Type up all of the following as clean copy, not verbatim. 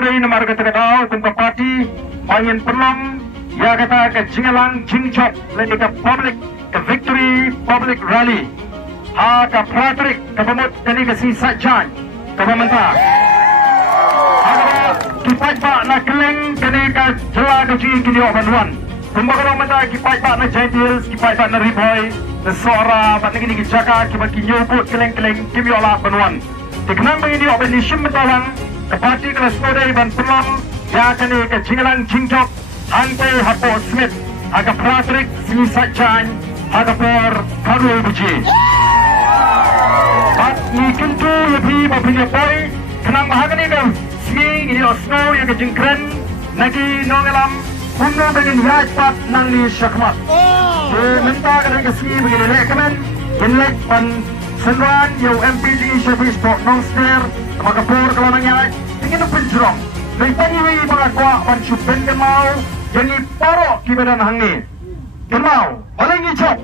snowday na marga tagadao kung kapati pangin perlom ya kata ke jingalang jingchop lagi ke public ke victory public rally ha ke pratrik ke pemut kali ke sisa jan ke pemerintah ada kipai pak nak keleng kali ke jela ke jing kini obanuan pembagian mata kipai pak nak jadil kipai pak nak riboy nesora pak negeri jaka kipai kinyobut keleng-keleng kimi olah banuan dikenang begini obat nisim betalang kepati kelas snowday ban pelam ya kini ke jingalang jingchop Hantai Hapo Smith Aga Pratrik Sisa Chan Aga Per Karul Buji Pat ni kintu lebih mapunya boy Kenang mahagani kan Smi ini osno yang kejengkren Nagi nongelam Puno dengan yajpat nang ni syakmat Minta kadang ke smi begini rekomen Inlek pan Senran Yau MPG Syafis Pok Nongster Maka por kalau nangyak Ingin penjerong Lepanyi mga kwa Pan syupen kemau Jadi parok kibaran hangi. Kenal, paling icok.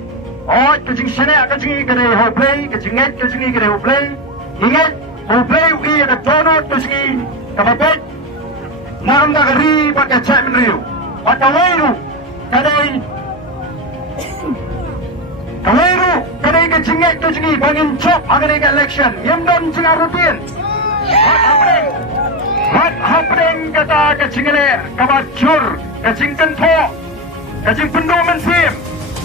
Oh, kecing senek kecing kedai hoplay, kecing nget kecing kedai hoplay. Ingat, hoplay ui ada donut kecing kapapet. Nam nagari pakai cak menriu. Patawairu kedai. Kawairu kedai kecing nget kecing bangin cok agar election. Yemdon cengar rutin. What happening kata kecing ele kabacur. Kacing kentok, kacing pendoman sim,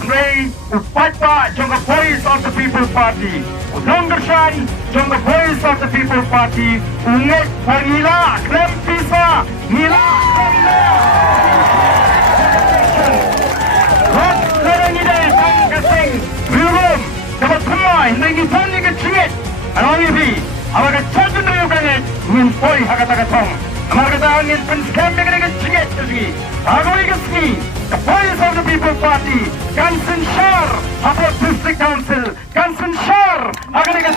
Ray upat pak jangka voice of the People Party, Longgershan jangka voice of the People Party, unget pangila, klem pisa, ngila, Rot lerang ide tang kacing, belum dapat semua, nengi poni kecingit, anong ibi, awak kacang rindu kanget, ngin poi hakat-hakatong. Amarga angin penskam dengan kecingit kecing. Aku ikut the voice of the People Party, Kansen Shar, Hapot District Council, Kansen Shar, akan ikut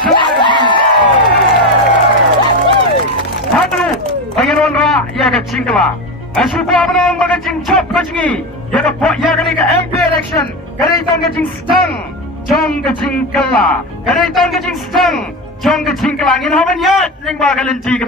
Satu, Pangeran Ra, ya kecing kela. Asyik apa nama bagai kecing cop kecingi, ya akan ikut MP election, kerana itu kecing stang, jong kecing kela, kerana itu kecing stang, jong kecing kela. Ingin apa niat, yang bakal lenti ke